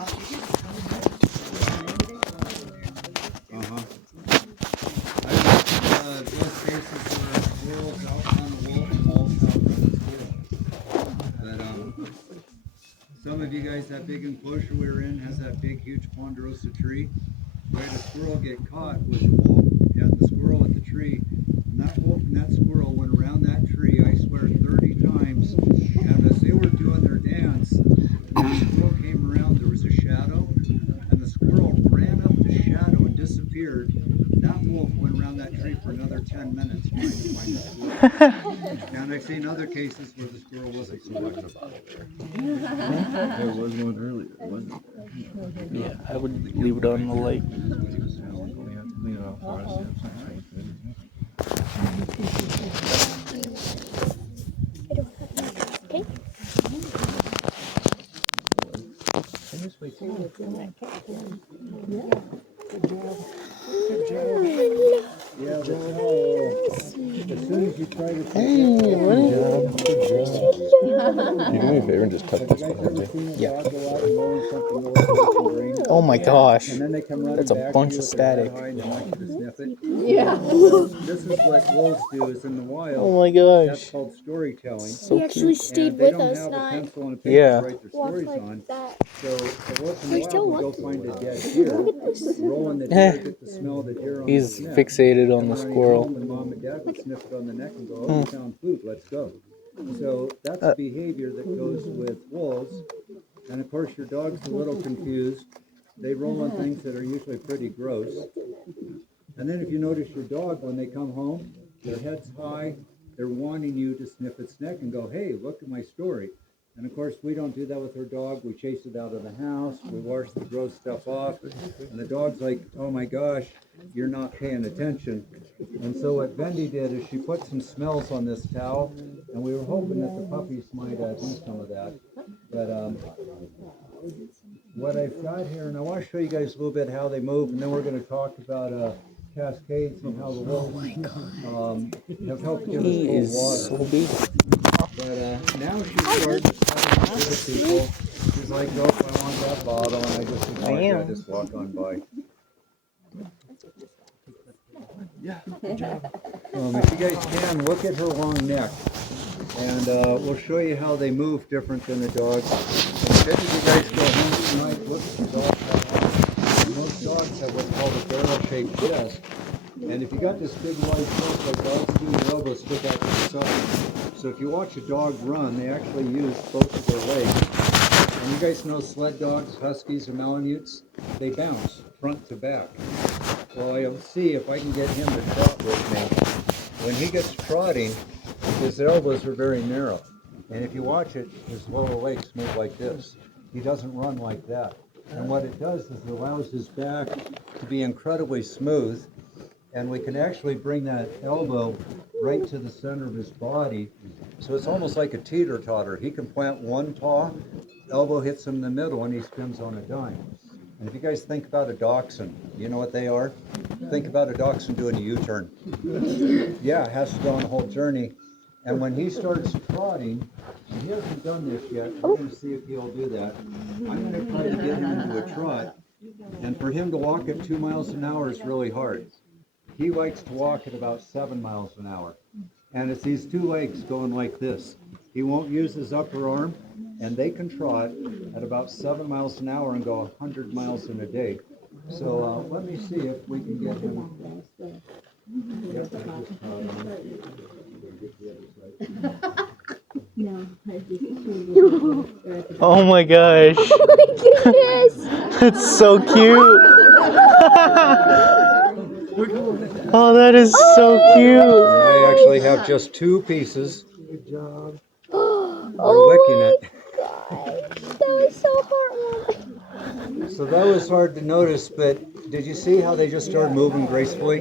Those cases where squirrels outrun a wolf and wolves outrun a squirrel. But some of you guys, that big enclosure we were in has that big, huge ponderosa tree. We had a squirrel get caught with a wolf and the squirrel at the tree. And that wolf and that squirrel went around that tree, I swear, 30 times. And as they were doing their dance, when the squirrel came around, there was a shadow. And the squirrel ran up the shadow and disappeared. That wolf went around that tree for another 10 minutes trying to find the squirrel. And I've seen other cases where the squirrel wasn't so much about it. There was one earlier, wasn't it? Yeah, I would leave it on the lake. Yeah, as soon as you try to take You do me a favor and just tuck this behind you. Yeah. Oh my gosh. That's a bunch of static. Yeah. This is what wolves do is in the wild. Oh my gosh. That's called storytelling. So He actually cute. stayed with us, They don't have a not pencil and a paper Yeah. to write their stories like on. that. So a wolf in the They still wild will go want find a dead deer, roll in the deer, get the smell of the deer on He's the sniff. fixated on the Come running squirrel. home and mom and dad would sniff it on the neck and go, oh, we found food, let's go. So that's a behavior that goes with wolves. And of course, your dog's a little confused. They roll on things that are usually pretty gross. And then if you notice your dog, when they come home, their head's high, they're wanting you to sniff its neck and go, hey, look at my story. And of course, we don't do that with our dog. We chase it out of the house. We wash the gross stuff off. And the dog's like, oh my gosh, you're not paying attention. And so what Bendy did is she put some smells on this towel. And we were hoping that the puppies might do some of that. But what I've got here, and I want to show you guys a little bit how they move. And then we're going to talk about cascades and how the wolves have helped give us He cold is water. so big. But now she's starting to other people. She's like, oh, I want that bottle, and I just walk on by. Yeah, good job. If you guys can, look at her long neck. And we'll show you how they move different than the dog. And then if you guys go home tonight, look at the dog. Most dogs have what's called a barrel-shaped chest. And if you got this big wide chest like dogs do, your elbows stick out to the side. So if you watch a dog run, they actually use both of their legs. And you guys know sled dogs, huskies, or malamutes? They bounce front to back. Well, I'll see if I can get him to trot with me. When he gets trotting, his elbows are very narrow. And if you watch it, his lower legs move like this. He doesn't run like that. And what it does is it allows his back to be incredibly smooth. And we can actually bring that elbow right to the center of his body. So it's almost like a teeter-totter. He can plant one paw, elbow hits him in the middle, and he spins on a dime. And if you guys think about a dachshund, you know what they are? Think about a dachshund doing a U-turn. Yeah, it has to go on a whole journey. And when he starts trotting, and he hasn't done this yet, we're going to see if he'll do that. I'm going to try to get him into a trot. And for him to walk at 2 miles an hour is really hard. He likes to walk at about 7 miles an hour. And it's these two legs going like this. He won't use his upper arm, and they can trot at about 7 miles an hour and go 100 miles in a day. So let me see if we can get him. Yep, Oh my gosh. That's so cute. Oh, that is so cute. I actually have just 2 pieces. Good job. They're licking it. That was so heartwarming. So that was hard to notice, but did you see how they just started moving gracefully?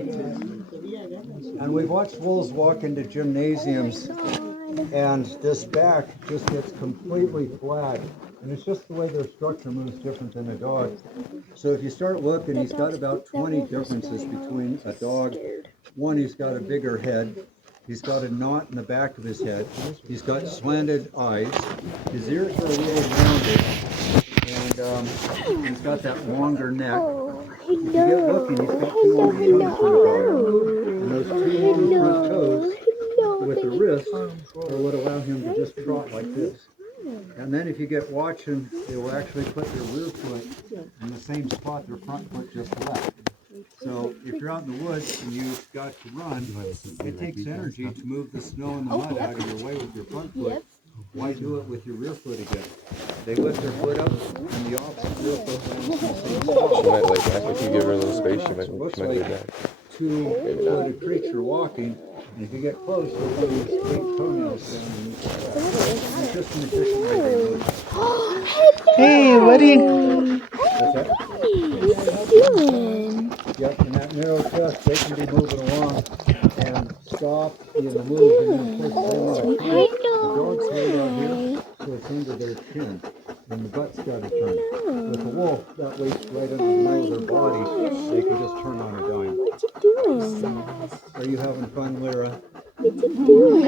And we've watched wolves walk into gymnasiums, and this back just gets completely flat. And it's just the way their structure moves different than a dog. So if you start looking, he's got about 20 differences between a dog. One, he's got a bigger head. He's got a knot in the back of his head. He's got slanted eyes. His ears are a little rounded. And he's got that longer neck. Oh, If you get looking, he's got two longer toes for a dog. And those two long front toes with the wrists are what allow him to just trot like this. And then if you get watching, they will actually put their rear foot in the same spot their front foot just left. So if you're out in the woods and you've got to run, it takes energy to move the snow and the mud out of your way with your front foot. Why do it with your rear foot again? They lift their foot up and the opposite rear foot lands in the same spot. She might like that. If you give her a little space, she might do that. Two-footed creature walking, and if you get close, you'll put these straight toenails down and it's just an efficient way they move. Hey, buddy. What's that? What's he doing? Yep, in that narrow chest, they can be moving along and stop, move, and then of course they want to turn. The dog's head out here, so it's under their chin, and the butt's got to turn. With the wolf, that weight's right under the middle of their body, they can just turn on a dime. What's he doing? Are you having fun, Lyra? What's he doing?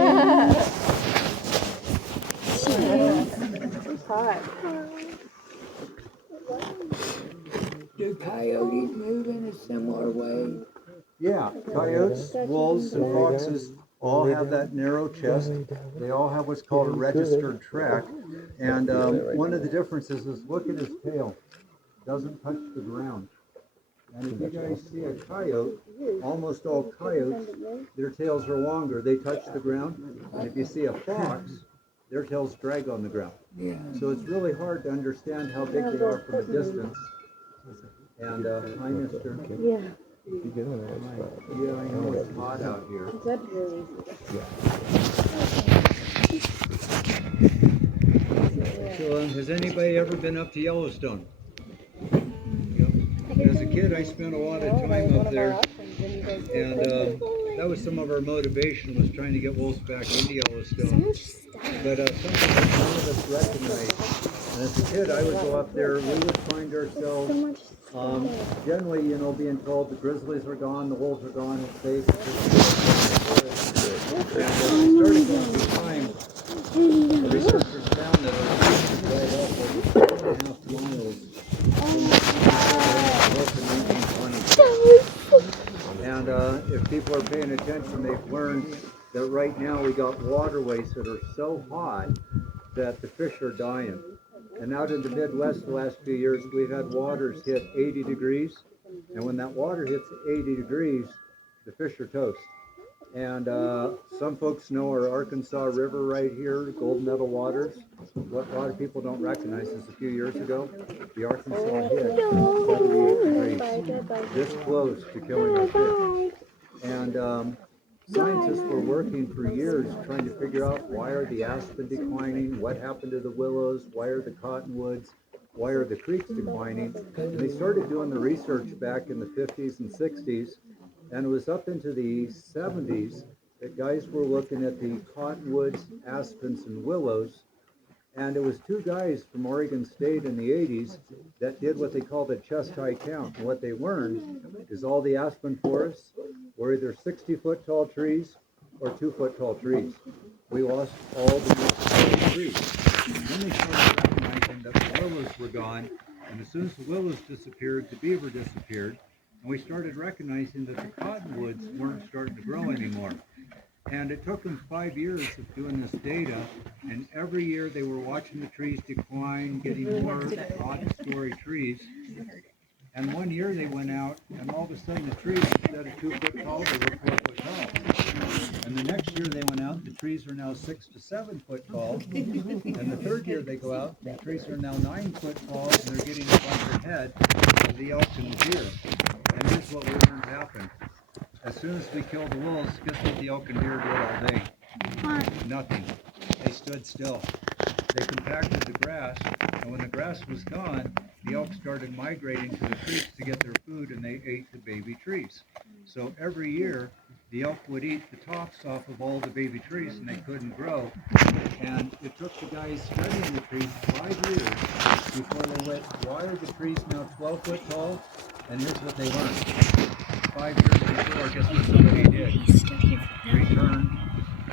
It's hot. Do coyotes move in a similar way? Yeah, coyotes, wolves, and foxes all have that narrow chest. They all have what's called a registered track. And one of the differences is look at his tail. It doesn't touch the ground. And if you guys see a coyote, almost all coyotes, their tails are longer. They touch the ground. And if you see a fox, their tails drag on the ground. Yeah. So it's really hard to understand how big they are from a distance. And hi, mister. Yeah. Yeah, I know it's hot out here. That's really So, has anybody ever been up to Yellowstone? Yep. As a kid, I spent a lot of time up there, and that was some of our motivation, was trying to get wolves back into Yellowstone. But something that none of us recognized. And as a kid, I would go up there, we would find ourselves, generally, being told the grizzlies are gone, the wolves are gone, it's safe. And we started going through time. The researchers found that our creeks had dried up over 4.5 miles from the And if people are paying attention, they've learned that right now we got waterways that are so hot that the fish are dying. And out in the Midwest the last few years, we've had waters hit 80 degrees. And when that water hits 80 degrees, the fish are toast. And some folks know our Arkansas River right here, Gold Medal waters. What a lot of people don't recognize is a few years ago, the Arkansas hit 78 degrees, this close to killing our fish. And scientists were working for years trying to figure out why are the aspen declining, what happened to the willows, why are the cottonwoods, why are the creeks declining. And they started doing the research back in the 50s and 60s. And it was up into the 70s that guys were looking at the cottonwoods, aspens, and willows. And it was two guys from Oregon State in the 80s that did what they called a chest-high count. And what they learned is all the aspen forests were either 60-foot tall trees or 2-foot tall trees. We lost all the trees. And then they started recognizing that the willows were gone. And as soon as the willows disappeared, the beaver disappeared. And we started recognizing that the cottonwoods weren't starting to grow anymore. And it took them 5 years of doing this data, and every year they were watching the trees decline, getting more odd-story trees. And one year they went out, and all of a sudden the trees, instead of 2 foot tall, they were 4 foot tall. And the next year they went out, the trees are now 6 to 7 foot tall. And the third year they go out, the trees are now 9 foot tall, and they're getting up on their head of the elk and the deer. And here's what we learned happened. As soon as we killed the wolves, guess what the elk and deer did all day? Nothing. They stood still. They compacted the grass, and when the grass was gone, the elk started migrating to the creeks to get their food, and they ate the baby trees. So every year, the elk would eat the tops off of all the baby trees, and they couldn't grow. And it took the guys studying the trees 5 years before they went, why are the trees now 12 foot tall? And here's what they learned. 5 years before, guess what somebody did? Returned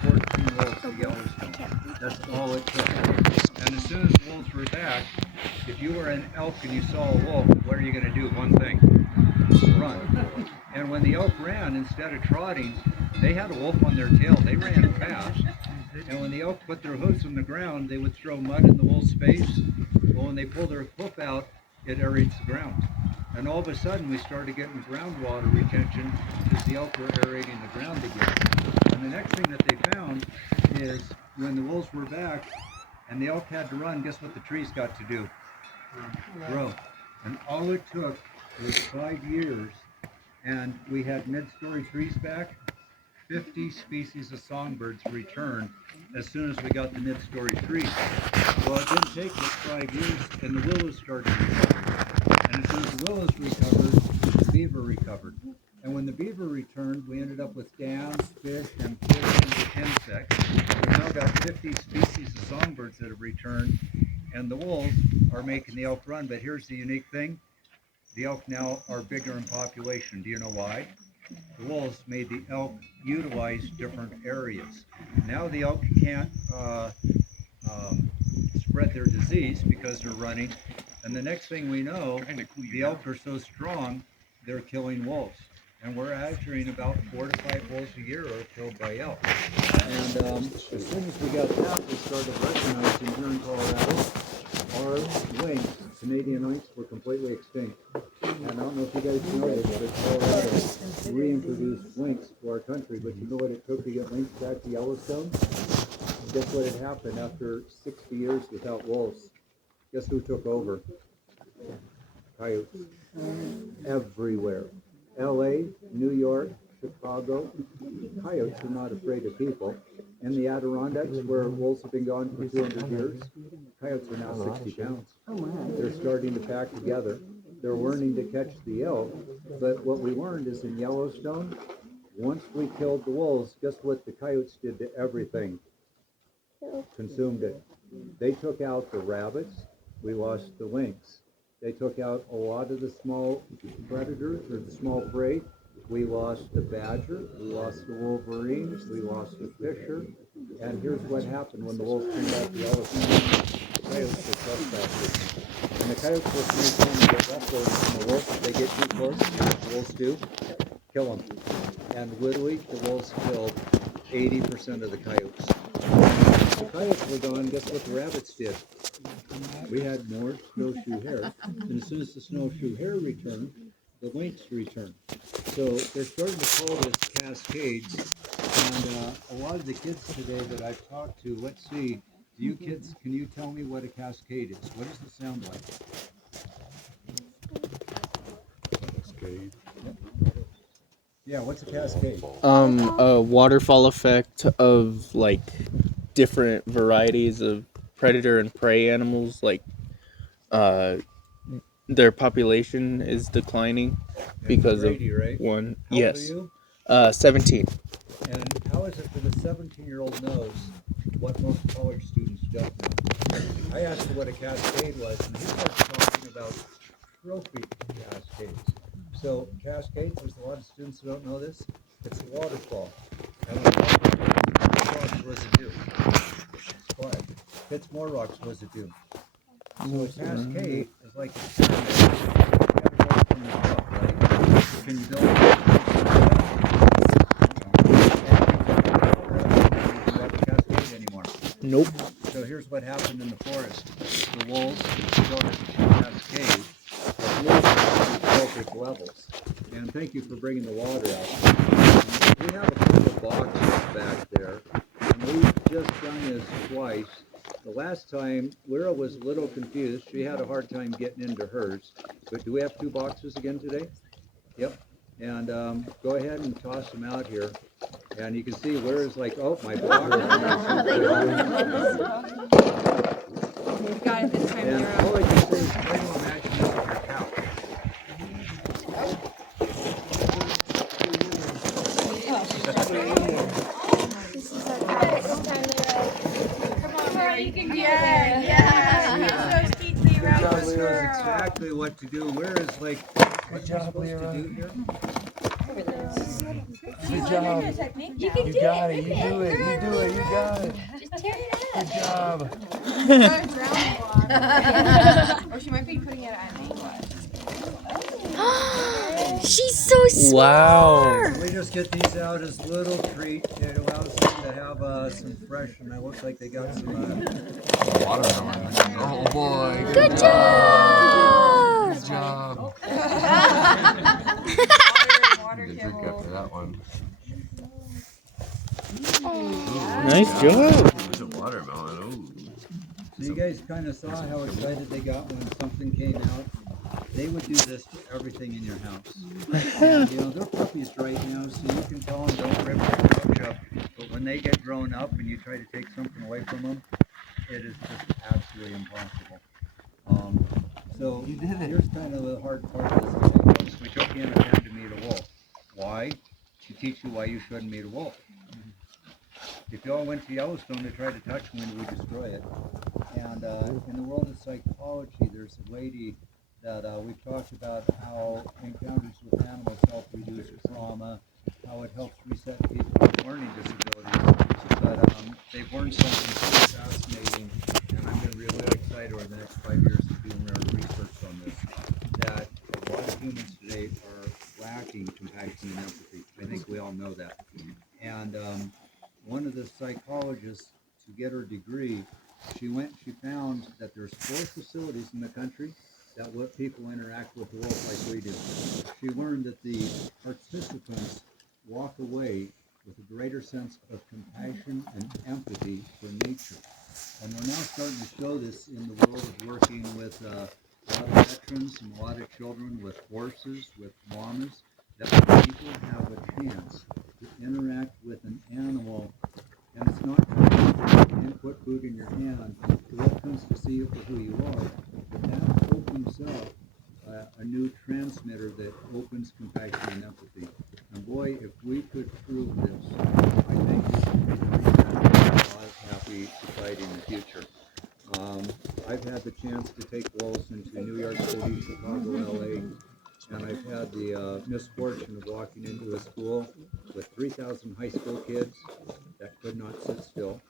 14 wolves to Yellowstone. That's all it took. And as soon as the wolves were back, if you were an elk and you saw a wolf, what are you going to do? One thing, run. And when the elk ran, instead of trotting, they had a wolf on their tail. They ran fast. And when the elk put their hooves on the ground, they would throw mud in the wolf's face. Well, when they pull their hoof out, it aerates the ground. And all of a sudden, we started getting groundwater retention because the elk were aerating the ground again. And the next thing that they found is when the wolves were back and the elk had to run, guess what the trees got to do? Grow. And all it took was 5 years, and we had mid-story trees back. 50 species of songbirds returned as soon as we got the mid-story trees. Well, it didn't take us 5 years, and the willows started recovering. And as soon as the willows recovered, the beaver recovered. And when the beaver returned, we ended up with dams, fish, amphibians, and insects. We've now got 50 species of songbirds that have returned, and the wolves are making the elk run. But here's the unique thing. The elk now are bigger in population. Do you know why? The wolves made the elk utilize different areas. Now the elk can't spread their disease because they're running. And the next thing we know, the elk are so strong, they're killing wolves. And we're averaging about 4 to 5 wolves a year are killed by elk. And as soon as we got that, we started recognizing here in Colorado, our lynx, Canadian lynx, were completely extinct. And I don't know if you guys know this, but Colorado reintroduced lynx to our country. But you know what it took to get lynx back to Yellowstone? Guess what had happened after 60 years without wolves? Guess who took over? Coyotes. Everywhere. LA, New York, Chicago. Coyotes are not afraid of people. In the Adirondacks, where wolves have been gone for 200 years, coyotes are now 60 pounds. They're starting to pack together. They're learning to catch the elk. But what we learned is in Yellowstone, once we killed the wolves, guess what the coyotes did to everything? Consumed it. They took out the rabbits. We lost the lynx. They took out a lot of the small predators or the small prey. We lost the badger. We lost the wolverine. We lost the fisher. And here's what happened when the wolves came back to Yellowstone. The coyotes were trespassers. And the coyotes will come and get leftovers from the wolves. If they get too close, the wolves do, kill them. And literally, the wolves killed 80% of the coyotes. The coyotes were gone, guess what the rabbits did? We had more snowshoe hare. And as soon as the snowshoe hare returned, the lynx returned. So they're starting to call this cascades. And a lot of the kids today that I've talked to, let's see, you kids, can you tell me what a cascade is? What does it sound like? Cascade. Yeah, what's a cascade? A waterfall effect of like different varieties of predator and prey animals, like their population is declining because Brady, of right? one. How old Yes. are you? 17. And how is it that a 17-year-old knows what most college students don't know? I asked her what a cascade was, and he started talking about trophy cascades. So cascades, there's a lot of students who don't know this. It's a waterfall. And when waterfall hits rocks, what does it do? Splat. Hits more rocks, what does it do? So a cascade is like a pyramid from the top, right? Can you build it? Anymore. Nope. So here's what happened in the forest. The wolves built a cascade of appropriate levels. And thank you for bringing the water out. We have a couple of boxes back there, and we've just done this twice. The last time, Lyra was a little confused. She had a hard time getting into hers. But do we have 2 boxes again today? Yep. And go ahead and toss them out here. And you can see Lyra's like, oh, my box. We got it this time, And Lyra. all I can say is try to imagine this as your couch. This is our time. Come on, Lyra, you can do it. Yeah. So sweet, Lyra. Lyra knows exactly what to do. Lyra's like, what am I supposed to do here? Good job. You got it. You do it. You do it. You got it. Just tear it up. Good job. Or she might be putting it at an angle. She's so smart. Wow. We just get these out as little treat. It allows them to have some fresh, and it looks like they got some Watermelon. Oh boy. Good job. Good job. Water Good drink kibble. after that one. Nice job. It's a watermelon. Ooh. So you guys kind of saw how excited they got when something came out. They would do this to everything in your house. And, you know, they're puppies right now, so you can tell them don't rip their couch up. But when they get grown up and you try to take something away from them, it is just absolutely impossible. So here's kind of the hard part of this. We took in a pen to meet a wolf. Why? To teach you why you shouldn't meet a wolf. If y'all went to Yellowstone to try to touch one, we destroy it. And in the world of psychology, there's a lady that we've talked about how encounters with animals help reduce trauma, how it helps reset people with learning disabilities. But they've learned something so fascinating, and I'm going to be really excited over the next 5 years of doing research on this, that a lot of humans today are lacking compassion and empathy. I think we all know that. And one of the psychologists, to get her degree, she found that there's 4 facilities in the country that let people interact with the wolf like we do. She learned that the participants walk away with a greater sense of compassion and empathy for nature. And we're now starting to show this in the world of working with a lot of veterans and a lot of children with horses, with llamas, that when people have a chance to interact with an animal, and it's not trying to put food in your hand, the wolf comes to see you for who you are, but that opens up a new transmitter that opens compassion and empathy. And boy, if we could prove this, I think we could be a lot of happy society in the future. I've had the chance to take wolves into New York City, Chicago, LA, and I've had the misfortune of walking into a school with 3,000 high school kids that could not sit still.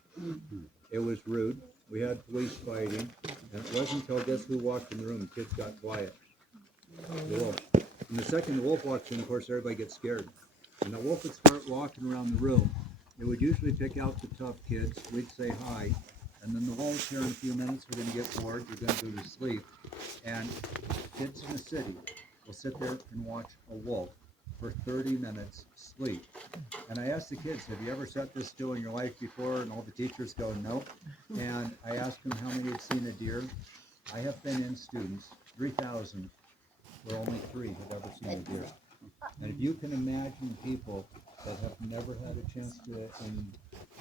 It was rude. We had police fighting, and it wasn't until guess who walked in the room, kids got quiet. The wolf. And the second the wolf walks in, of course, everybody gets scared. And the wolf would start walking around the room. It would usually pick out the tough kids. We'd say hi. And then the wolves here in a few minutes, we're going to get bored. We're going to go to sleep. And kids in the city will sit there and watch a wolf for 30 minutes sleep. And I asked the kids, have you ever sat this still in your life before? And all the teachers go, no. And I asked them how many had seen a deer. I have been in students, 3,000, where only 3 have ever seen a deer. And if you can imagine people that have never had a chance to,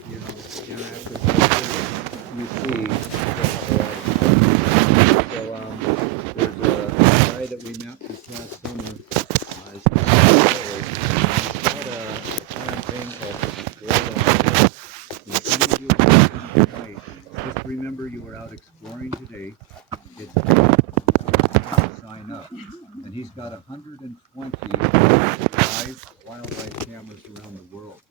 interact with you see. So there's a guy that we met this last summer. He's got a campaign called Just remember you were out exploring today. It's sign up. And he's got 120 live wildlife cameras around the world.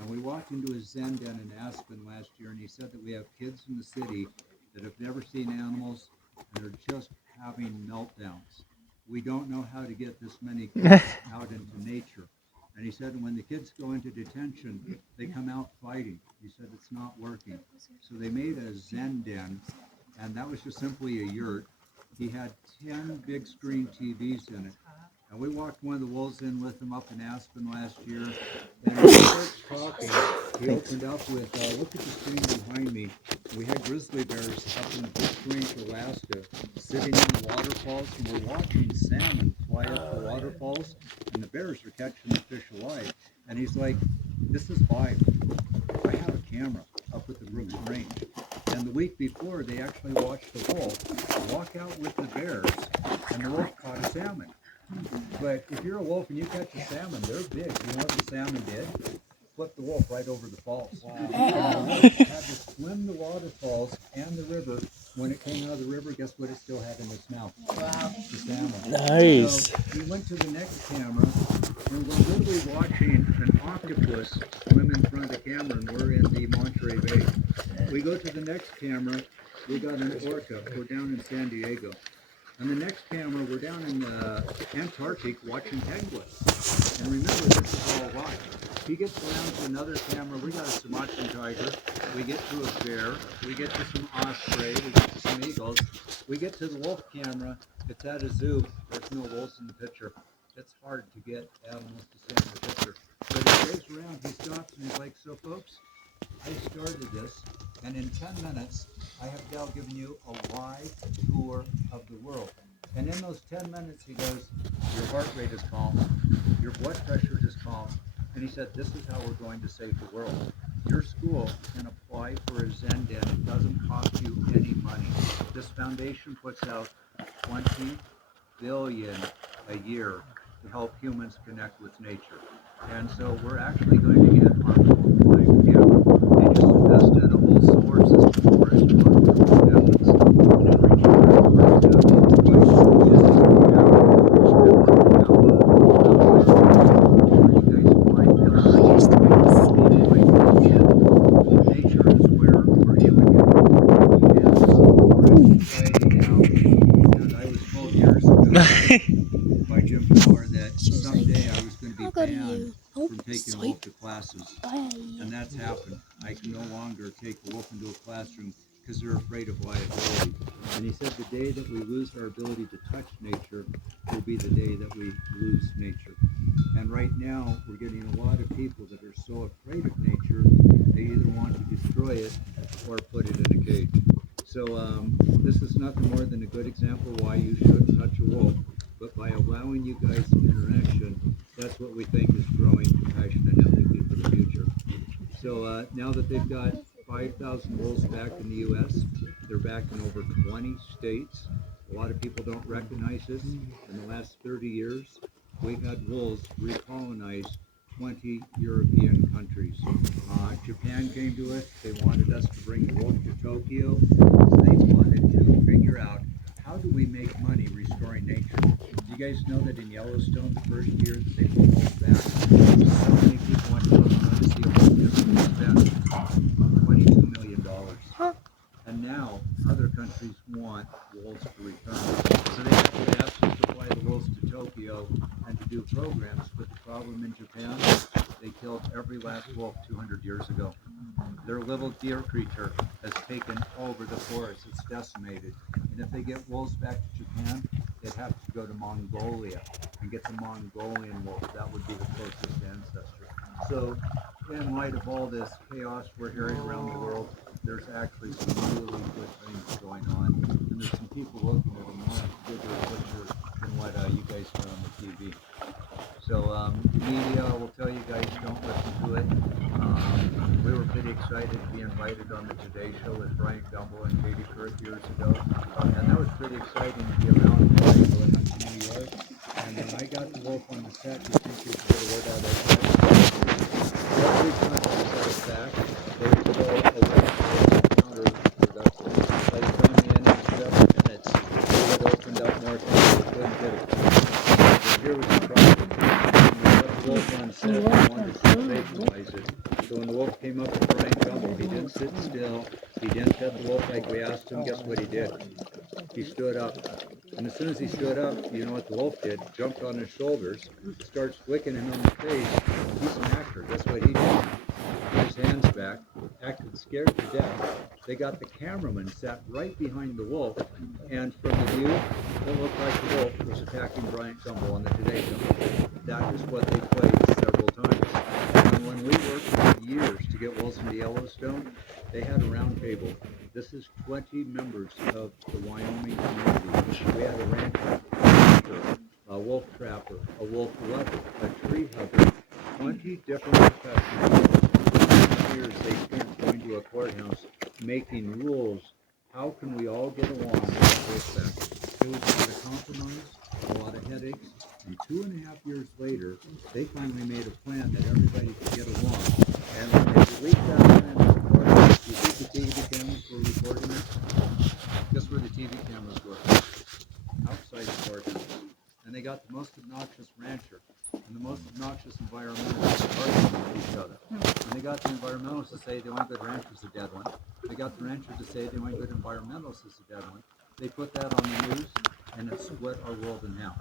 And we walked into his Zen den in Aspen last year, and he said that we have kids in the city that have never seen animals and are just having meltdowns. We don't know how to get this many kids out into nature. And he said when the kids go into detention, they come out fighting. He said it's not working. So they made a Zen den, and that was just simply a yurt. He had 10 big screen TVs in it. And we walked one of the wolves in with him up in Aspen last year. And when we started talking, he opened up with, look at the screen behind me. We had grizzly bears up in the big screen for Alaska, sitting in the waterfalls, and we're watching salmon fly up the waterfalls, and the bears are catching the fish alive. And he's like, this is live. I have a camera up at the Brooks Range. And the week before, they actually watched the wolf walk out with the bears, and the wolf caught a salmon. But if you're a wolf and you catch a salmon, they're big. You know what the salmon did? Flipped the wolf right over the falls. Wow. And the wolf had to swim the waterfalls and the river when it came out of the river, guess what it still had in its mouth? Wow. The salmon. Nice. So we went to the next camera, and we're literally watching an octopus swim in front of the camera, and we're in the Monterey Bay. We go to the next camera, we got an orca. We're down in San Diego. On the next camera, we're down in the Antarctic watching penguins. And remember, this is all live. He gets around to another camera. We got a Sumatran tiger. We get to a bear. We get to some osprey. We get to some eagles. We get to the wolf camera. It's at a zoo. There's no wolves in the picture. It's hard to get animals to stay in the picture. But he goes around, he stops, and he's like, so folks, I started this, and in 10 minutes, I have now given you a live tour of the world. And in those 10 minutes, he goes, your heart rate is calm, your blood pressure is calm, and he said, this is how we're going to save the world. Your school can apply for a Zen Den. It doesn't cost you any money. This foundation puts out 20 billion a year to help humans connect with nature. And so we're actually going to get our own live camera. They just invested a whole solar system for us to run with the tablets. And in return, we're going to this is the camera. Nature is where we're healing it. And so we're excited now. And I was told years ago by Jim Power that someday I was going to be I'll go to banned you. Oh, from taking sweet. Wolf to classes. Bye. And that's happened. I can no longer take the wolf into a classroom because they're afraid of liability. And he said the day that we lose our ability to touch nature will be the day that we lose nature. And right now, we're getting a lot of people that are so afraid of nature, they either want to destroy it or put it in a cage. So this is nothing more than a good example why you shouldn't touch a wolf. But by allowing you guys some interaction, that's what we think is growing compassion and empathy for the future. So now that they've got 5,000 wolves back in the U.S., they're back in over 20 states. A lot of people don't recognize this. In the last 30 years, we've had wolves recolonize 20 European countries. Japan came to us. They wanted us to bring the wolf to Tokyo because they wanted to figure out how do we make money restoring nature. Do you guys know that in Yellowstone, the first year that they put wolves back, how many people went to Yellowstone to see a wolf? Guess what they spent? $22 million. And now other countries want wolves to return. So they actually asked us to fly the wolves to Tokyo and to do programs. But the problem in Japan, they killed every last wolf 200 years ago. Their little deer creature has taken over the forest. It's decimated. And if they get wolves back to Japan, they'd have to go to Mongolia and get the Mongolian wolf. That would be the closest ancestor. So in light of all this chaos we're hearing around the world, there's actually some really good things going on. And there's some people looking at a much bigger picture than what you guys hear on the TV. So media will tell you guys don't listen to it. We were pretty excited to be invited on the Today Show with Brian Gumbel and Katie Couric years ago. And that was pretty exciting to be around going up to New York. And when I got the wolf on the set, you think you could get a word out of it. Every time I set it back, they would go away counterproductive. By the time the end of the 7 minutes, they had opened up more things they couldn't get it. But here was the problem. The wolf on set wanted to sensationalize it. So when the wolf came up to Brian Gumbel, he didn't sit still. He didn't pet the wolf like we asked him. Guess what he did? He stood up. And as soon as he stood up, you know what the wolf did? Jumped on his shoulders, starts flicking him on the face. He's an actor. Guess what he did? Put his hands back, acted scared to death. They got the cameraman sat right behind the wolf, and from the view, it looked like the wolf was attacking Brian Gumbel on the Today Show. That is what they played several times. And when we worked for years to get wolves into Yellowstone, they had a round table. This is 20 members of the Wyoming community. We had a rancher, a wolf trapper, a wolf lover, a tree hugger, 20 different professionals. For years they spent going to a courthouse making rules. How can we all get along with horseback? It was a lot of compromise, a lot of headaches, and 2.5 years later, they finally made a plan that everybody could get along. And when they released that plan to the court, do you think the TV cameras were recording it? they got the most obnoxious rancher and the most obnoxious environmentalist arguing with each other. And they got the environmentalists to say the only good rancher is a dead one. They got the rancher to say the only good environmentalist is a dead one. They put that on the news, and it split our world in half.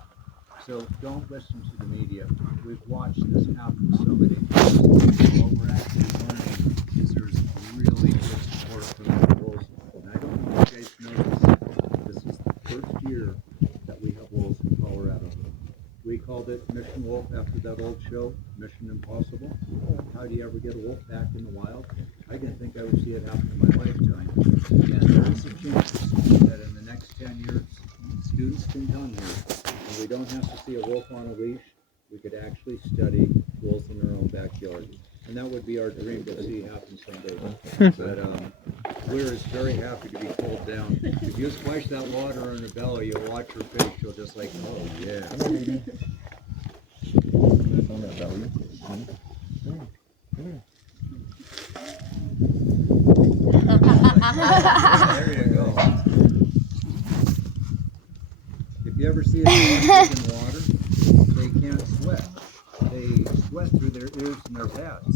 So don't listen to the media. We've watched this happen so many times. What we're actually learning is there's really good support for the wolves. And I don't know if you guys know this. This is the first year that we have wolves in Colorado. We called it Mission Wolf after that old show, Mission Impossible. How do you ever get a wolf back in the wild? I didn't think I would see it happen in my lifetime. And there is a chance that in the next 10 years, students can come here and we don't have to see a wolf on a leash. We could actually study wolves in our own backyard. And that would be our dream to see happen someday. But Weir is very happy to be pulled down. If you splash that water on her belly, you'll watch her face. She'll just like, oh yeah. On that belly. There you go. If you ever see a dog in water, they can't sweat. They sweat through their ears and their pads.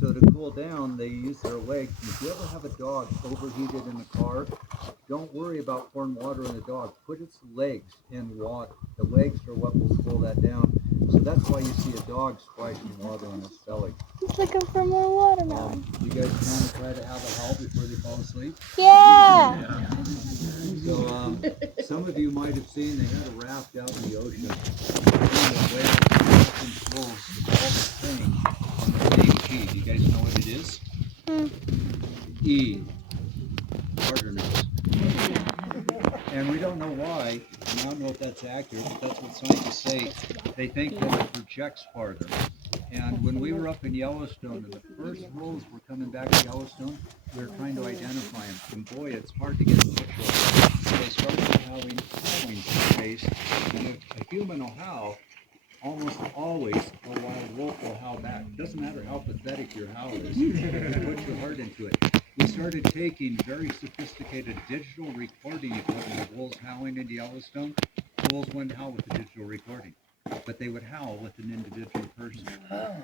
So to cool down, they use their legs. If you ever have a dog overheated in the car, don't worry about pouring water on the dog. Put its legs in water. The legs are what will cool that down. So that's why you see a dog splashing water on its belly. He's looking for more watermelon. You guys want to try to have a howl before they fall asleep? Yeah. So some of you might have seen they had a raft out in the ocean. And the whales wolves all thing on the same key. You guys know what it is? E. Partners. And we don't know why, and I don't know if that's accurate, but that's what scientists say. They think that it projects farther. And when we were up in Yellowstone, and the first wolves were coming back to Yellowstone, we were trying to identify them. And boy, it's hard to get a picture of them. So they started howling space. And if a human will howl, almost always a wild wolf will howl back. It doesn't matter how pathetic your howl is. You put your heart into it. We started taking very sophisticated digital recording equipment of wolves howling in Yellowstone. The wolves wouldn't howl with the digital recording, but they would howl with an individual person.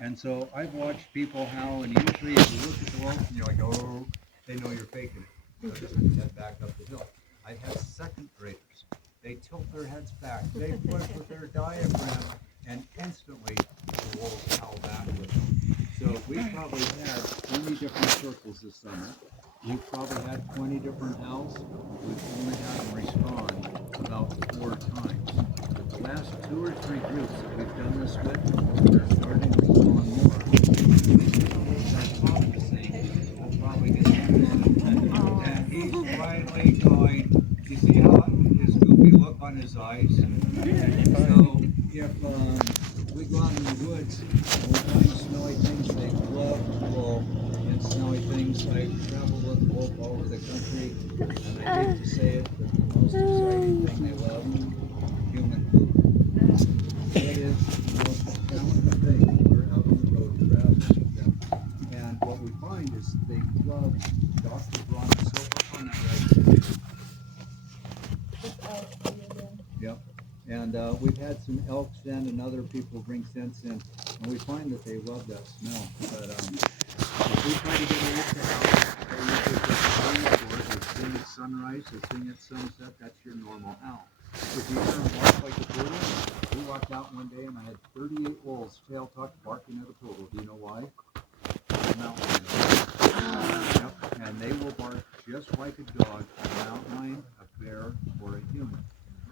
And so I've watched people howl, and usually if you look at the wolf and you're like, oh, they know you're faking it. So just head back up the hill. I've had second graders. They tilt their heads back. They push with their diaphragm, and instantly the wolves howl back with them. So we've probably had 20 different circles this summer. We've probably had 20 different howls. We've only had them respond about 4 times. But the last 2 or 3 groups that we've done this with, they're starting to respond more. These are the wolves I'm practicing. We'll probably get them. And he's finally going. You see how his goofy look on his eyes? So if we go out in the woods and we find smelly things, they love to pull in smelly things. I've traveled with wolf all over the country, and I hate to say it, but the most exciting thing they love, human poop. It is the most astounding thing when we're out on the road traveling with them. And what we find is they love Dr. Braun soap on that right. Yep. And we've had some elk send and other people bring scents in, and we find that they love that smell. But if we try to get away from the house, they usually just wait for it. They sing at sunrise, they sing at sunset. That's your normal howl. If you hear them bark like a poodle, we walked out one day and I had 38 wolves tail tucked barking at a poodle. Do you know why? Mountain lion. Yep. And they will bark just like a dog, a mountain lion, a bear, or a human.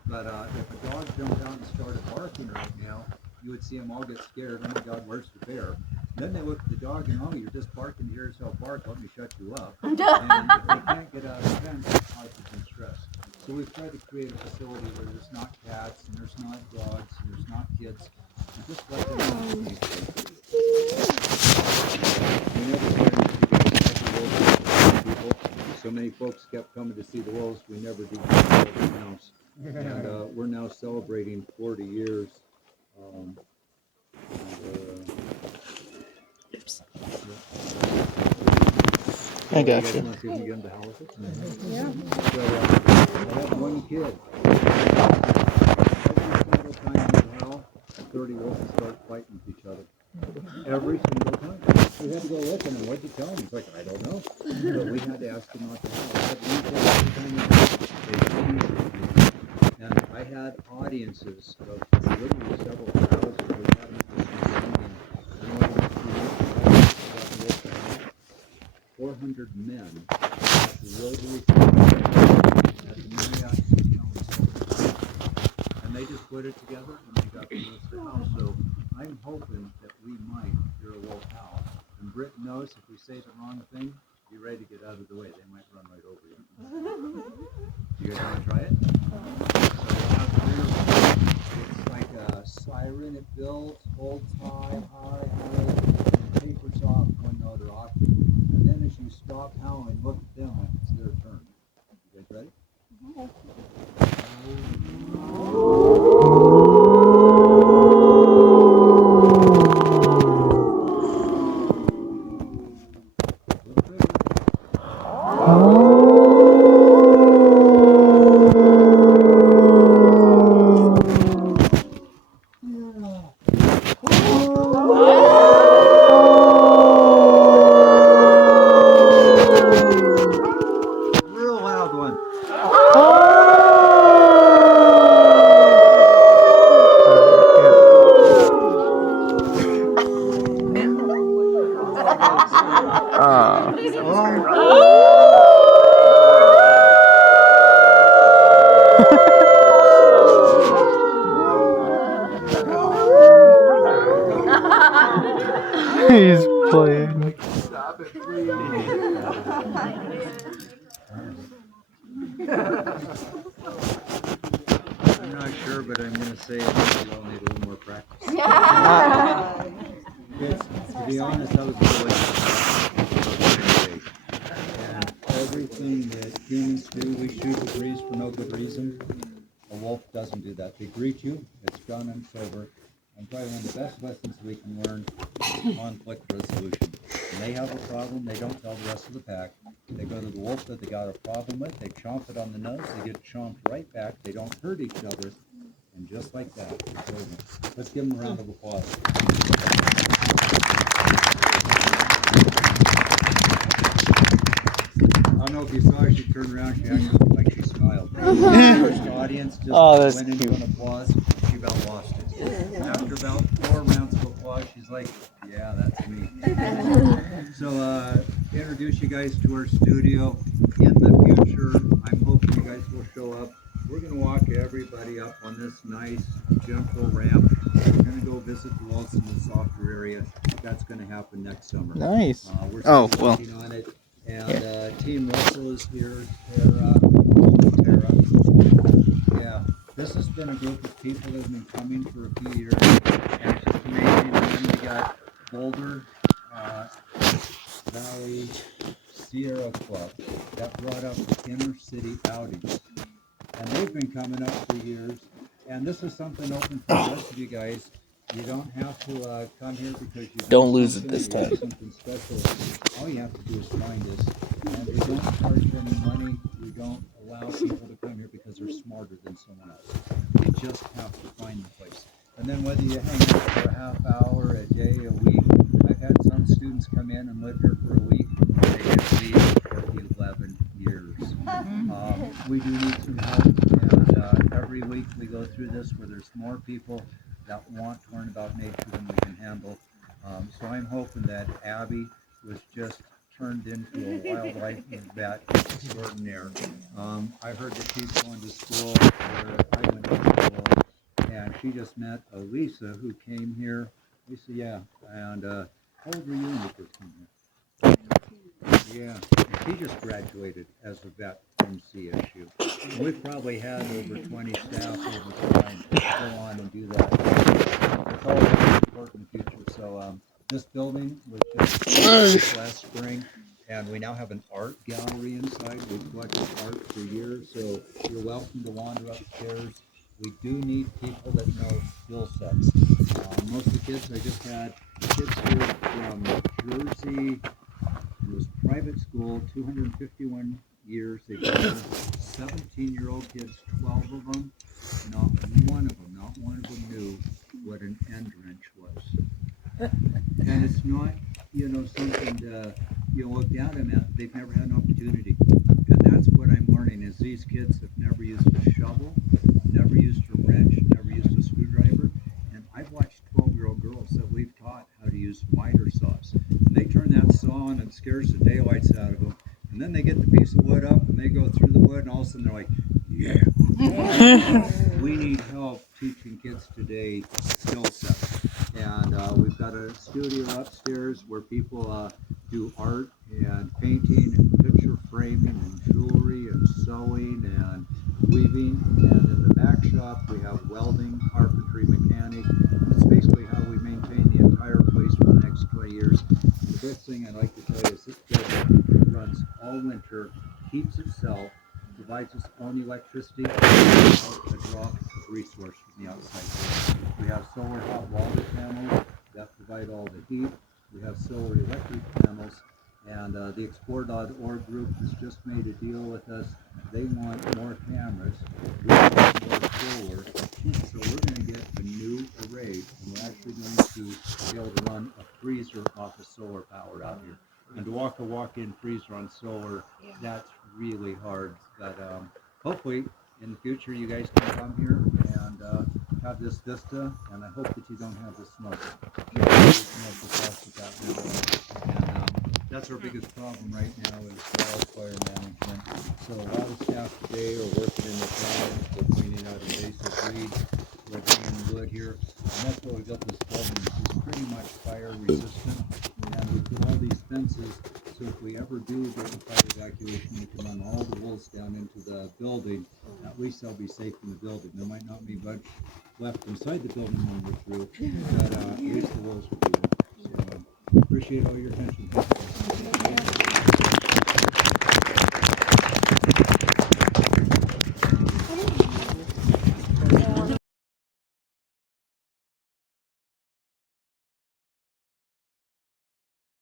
But if a dog jumped out and started barking right now, you would see them all get scared. Oh my God, where's the bear? Then they look at the dog and, oh, you're just barking to hear yourself bark. Let me shut you up. And if they can't get out of the fence, it causes them stress. So we've tried to create a facility where there's not cats and there's not dogs and there's not kids. And just let them know. We never wanted to get the wolves people. So many folks kept coming to see the wolves. We never did get the house. And we're now celebrating 40 years. I got you. Want to see if we get into houses? Yeah. So I have one kid. Every single time we 30 wolves start fighting with each other. Every single time. We had to go look and what'd you tell him? He's like, I don't know. But we had to ask him not to have it. And I had audiences of literally several thousand. We had them at this meeting. And one of the 400 men at the Rotary at the Marriott Hotel. And they just put it together and they got the list of house. So I'm hoping that we might hear a wolf howl. And Britain knows if we say the wrong thing, be ready to get out of the way. They might run right over you. You guys want to try it? So we'll have clear. It's like a siren. It builds, holds high, high, and it tapers off one note or octave. And then as you stop howling, look at them like it's their turn. You guys ready? Real loud one. He's playing. Stop it, please. I'm not sure, but I'm going to say I think we all need a little more practice. To be honest, I was really and everything that humans do, we shoot the breeze for no good reason. A wolf doesn't do that. They greet you, it's gun and sober, and probably one of the best lessons we can learn is conflict resolution. When they have a problem, they don't tell the rest of the pack. They go to the wolf that they got a problem with, they chomp it on the nose, they get chomped right back, they don't hurt each other, and just like that, it's over. Let's give them a round of applause. I don't know if you saw her, she turned around, she actually looked like she smiled. First audience just went into an applause, she about lost it. After about 4 rounds of applause, she's like, yeah, that's me. So introduce you guys to our studio. In the future, I'm hoping you guys will show up. We're going to walk everybody up on this nice, gentle ramp. We're going to go visit the walls in the softer area. That's going to happen next summer. Nice. We're still working on it. And Team Russell is here. Tara. Yeah, this has been a group of people that have been coming for a few years. And it's just amazing. And then we got Boulder Valley Sierra Club that brought up the inner city outings. And they've been coming up for years. And this is something open for the rest of you guys. You don't have to come here because you Don't lose it this time. Something special. All you have to do is find us. And we don't charge them money. We don't allow people to come here because they're smarter than someone else. You just have to find the place. And then whether you hang out for a half hour, a day, a week. I've had some students come in and live here for a week. They get leave for 11 years. We do need some help. And every week we go through this where there's more people that want to learn about nature than we can handle. So I'm hoping that Abby was just turned into a wildlife vet extraordinaire. I heard that she's going to school where I went to school, and she just met Lisa who came here. Lisa, yeah. And how old were you when you first came here? Yeah, she just graduated as a vet from CSU. And we've probably had over 20 staff over time go on and do that. It's all very important in the future. So this building was just finished last spring, and we now have an art gallery inside. We've collected art for years, so you're welcome to wander upstairs. We do need people that know skill sets. Most of the kids, I just had kids here from Jersey. It was private school, 251 years. They've got 17-year-old kids, 12 of them. Not one of them knew what what an end wrench was. And it's not, something to, look down on them. They've never had an opportunity. And that's what I'm learning is these kids have never used a shovel, never used a wrench, never used a screwdriver. And I've watched 12-year-old girls that we've taught how to use miter saws. And they turn that saw on and it scares the daylights out of them. And then they get the piece of wood up and they go through the wood and all of a sudden they're like, yeah. We need help teaching kids today skill sets. And we've got a studio upstairs where people do art and painting and picture framing and jewelry and sewing and weaving. And in the back shop we have welding, carpentry, mechanic. And it's basically how we maintain the entire place for the next 20 years. And the best thing I'd like to tell you is this building runs all winter, keeps itself, provides its own electricity without a drop of resource from the outside. We have solar hot water panels that provide all the heat. We have solar electric panels, and the Explore.org group has just made a deal with us. They want more cameras, we want more solar, so we're going to get a new array, and we're actually going to be able to run a freezer off of solar power out here. And to walk a walk-in freezer on solar, that's really hard. But hopefully, in the future, you guys can come here and have this vista. And I hope that you don't have the smoke. And that's our biggest problem right now is wildfire management. So a lot of staff today are working in the cabins. We're cleaning out invasive weeds. We're cleaning wood here. And that's why we built this building. It's pretty much fire resistant. And we put all these fences, so if we ever do get a fire evacuation, we can run all the wolves down into the building. At least they'll be safe in the building. There might not be much left inside the building when we're through, but at least the wolves will be there. So appreciate all your attention.